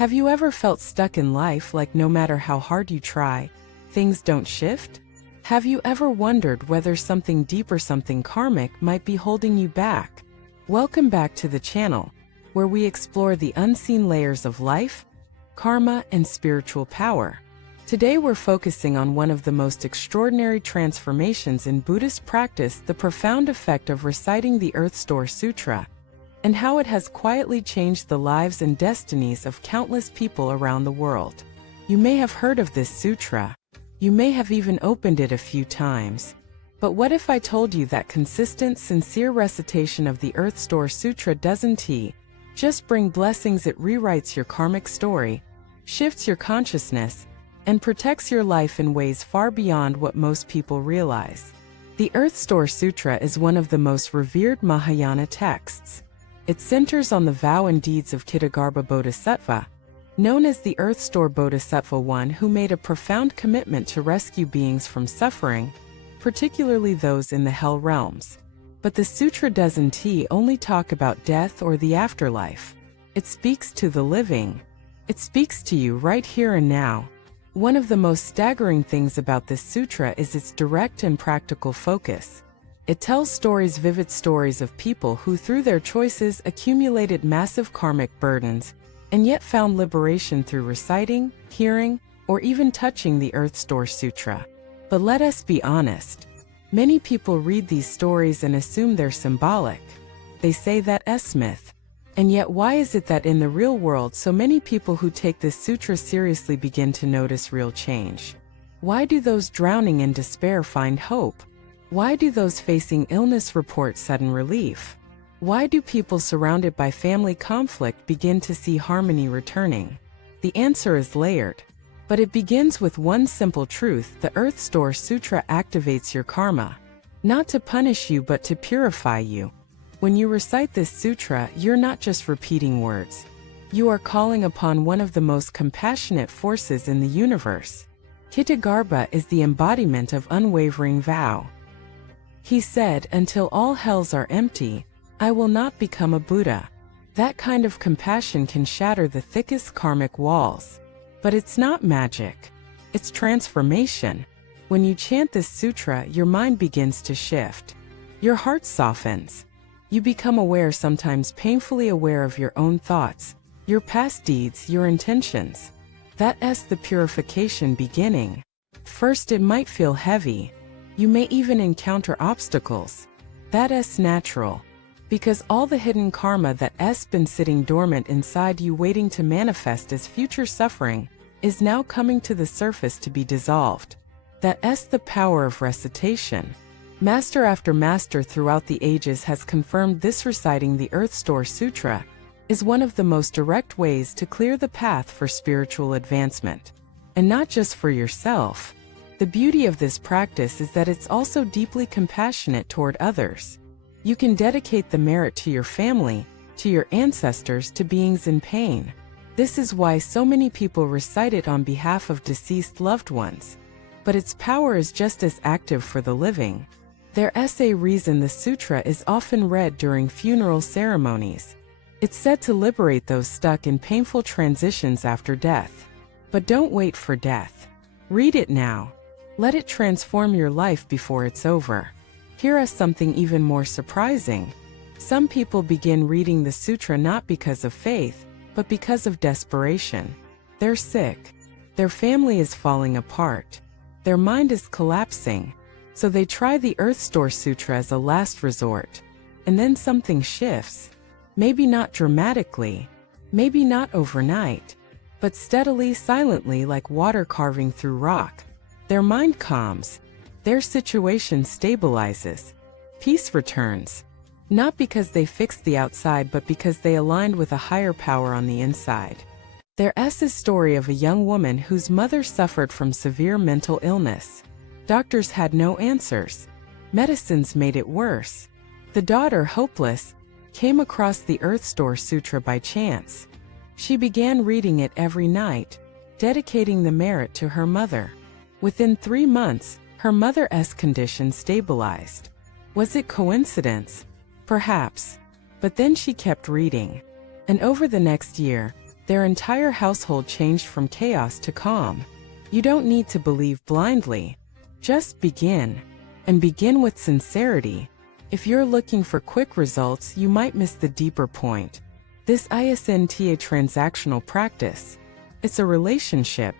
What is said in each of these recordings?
Have you ever felt stuck in life, like no matter how hard you try, things don't shift? Have you ever wondered whether something deeper, something karmic, might be holding you back? Welcome back to the channel, where we explore the unseen layers of life, karma, and spiritual power. Today we're focusing on one of the most extraordinary transformations in Buddhist practice, the profound effect of reciting the Earth Store Sutra, and how it has quietly changed the lives and destinies of countless people around the world. You may have heard of this sutra. You may have even opened it a few times. But what if I told you that consistent, sincere recitation of the Earth Store Sutra doesn't just bring blessings? It rewrites your karmic story, shifts your consciousness, and protects your life in ways far beyond what most people realize. The Earth Store Sutra is one of the most revered Mahayana texts. It centers on the vow and deeds of Ksitigarbha Bodhisattva, known as the Earth Store Bodhisattva, one who made a profound commitment to rescue beings from suffering, particularly those in the hell realms. But the sutra doesn't only talk about death or the afterlife. It speaks to the living. It speaks to you right here and now. One of the most staggering things about this sutra is its direct and practical focus. It tells stories, vivid stories of people who through their choices accumulated massive karmic burdens, and yet found liberation through reciting, hearing, or even touching the Earth Store Sutra. But let us be honest. Many people read these stories and assume they're symbolic. They say that it's myth. And yet why is it that in the real world so many people who take this sutra seriously begin to notice real change? Why do those drowning in despair find hope? Why do those facing illness report sudden relief? Why do people surrounded by family conflict begin to see harmony returning? The answer is layered. But it begins with one simple truth: the Earth Store Sutra activates your karma, not to punish you but to purify you. When you recite this sutra, you're not just repeating words. You are calling upon one of the most compassionate forces in the universe. Ksitigarbha is the embodiment of unwavering vow. He said, "Until all hells are empty, I will not become a Buddha." That kind of compassion can shatter the thickest karmic walls. But it's not magic. It's transformation. When you chant this sutra, your mind begins to shift. Your heart softens. You become aware, sometimes painfully aware, of your own thoughts, your past deeds, your intentions. That's the purification beginning. First, it might feel heavy. You may even encounter obstacles. That's natural. Because all the hidden karma that's been sitting dormant inside you, waiting to manifest as future suffering, is now coming to the surface to be dissolved. That's the power of recitation. Master after master throughout the ages has confirmed this. Reciting the Earth Store Sutra is one of the most direct ways to clear the path for spiritual advancement. And not just for yourself. The beauty of this practice is that it's also deeply compassionate toward others. You can dedicate the merit to your family, to your ancestors, to beings in pain. This is why so many people recite it on behalf of deceased loved ones. But its power is just as active for the living. There's a reason the sutra is often read during funeral ceremonies. It's said to liberate those stuck in painful transitions after death. But don't wait for death. Read it now. Let it transform your life before it's over. Here is something even more surprising. Some people begin reading the sutra not because of faith, but because of desperation. They're sick. Their family is falling apart. Their mind is collapsing. So they try the Earth Store Sutra as a last resort. And then something shifts. Maybe not dramatically. Maybe not overnight. But steadily, silently, like water carving through rock. Their mind calms. Their situation stabilizes. Peace returns. Not because they fixed the outside, but because they aligned with a higher power on the inside. There's a story of a young woman whose mother suffered from severe mental illness. Doctors had no answers. Medicines made it worse. The daughter, hopeless, came across the Earth Store Sutra by chance. She began reading it every night, dedicating the merit to her mother. Within 3 months, her mother's condition stabilized. Was it coincidence? Perhaps. But then she kept reading. And over the next year, Their entire household changed from chaos to calm. You don't need to believe blindly. Just begin. And begin with sincerity. If you're looking for quick results, you might miss the deeper point. This isn't a transactional practice. It's a relationship.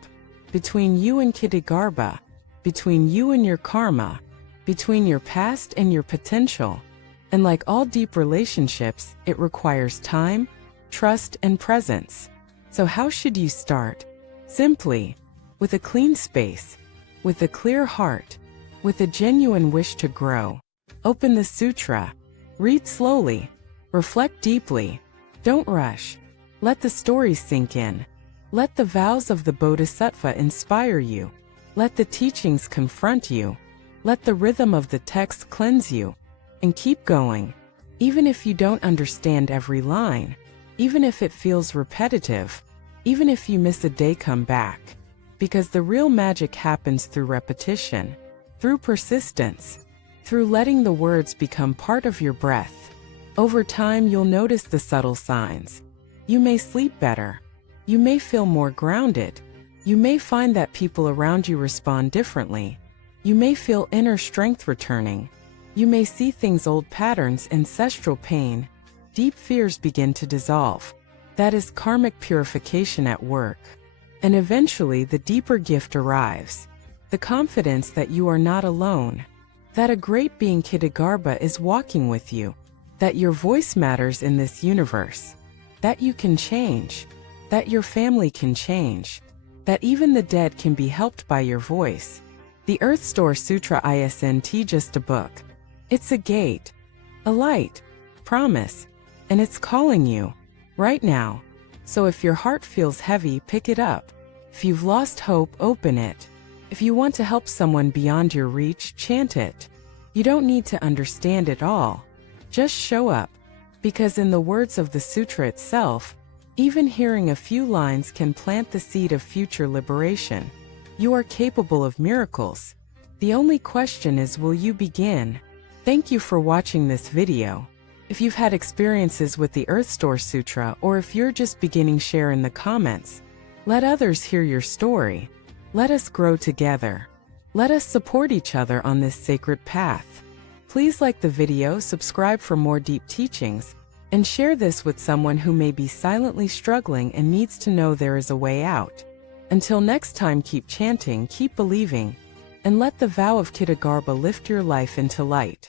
Between you and Qigong, between you and your karma, between your past and your potential. And like all deep relationships, it requires time, trust, and presence. So how should you start? Simply, with a clean space, with a clear heart, with a genuine wish to grow. Open the sutra. Read slowly. Reflect deeply. Don't rush. Let the stories sink in. Let the vows of the Bodhisattva inspire you. Let the teachings confront you. Let the rhythm of the text cleanse you. And keep going. Even if you don't understand every line, even if it feels repetitive, even if you miss a day, come back. Because the real magic happens through repetition, through persistence, through letting the words become part of your breath. Over time, you'll notice the subtle signs. You may sleep better. You may feel more grounded. You may find that people around you respond differently. You may feel inner strength returning. You may see things, old patterns, ancestral pain, deep fears begin to dissolve. That is karmic purification at work. And eventually the deeper gift arrives. The confidence that you are not alone. That a great being Qigong is walking with you. That your voice matters in this universe. That you can change. That your family can change. That even the dead can be helped by your voice. The Earth Store Sutra isn't just a book. It's a gate. A light. Promise. And it's calling you. Right now. So if your heart feels heavy, pick it up. If you've lost hope, open it. If you want to help someone beyond your reach, chant it. You don't need to understand it all. Just show up. Because in the words of the sutra itself, even hearing a few lines can plant the seed of future liberation. You are capable of miracles. The only question is, will you begin? Thank you for watching this video. If you've had experiences with the Earth Store Sutra, or if you're just beginning, share in the comments. Let others hear your story. Let us grow together. Let us support each other on this sacred path. Please like the video, subscribe for more deep teachings, and share this with someone who may be silently struggling and needs to know there is a way out. Until next time, keep chanting, keep believing, and let the vow of Qigong lift your life into light.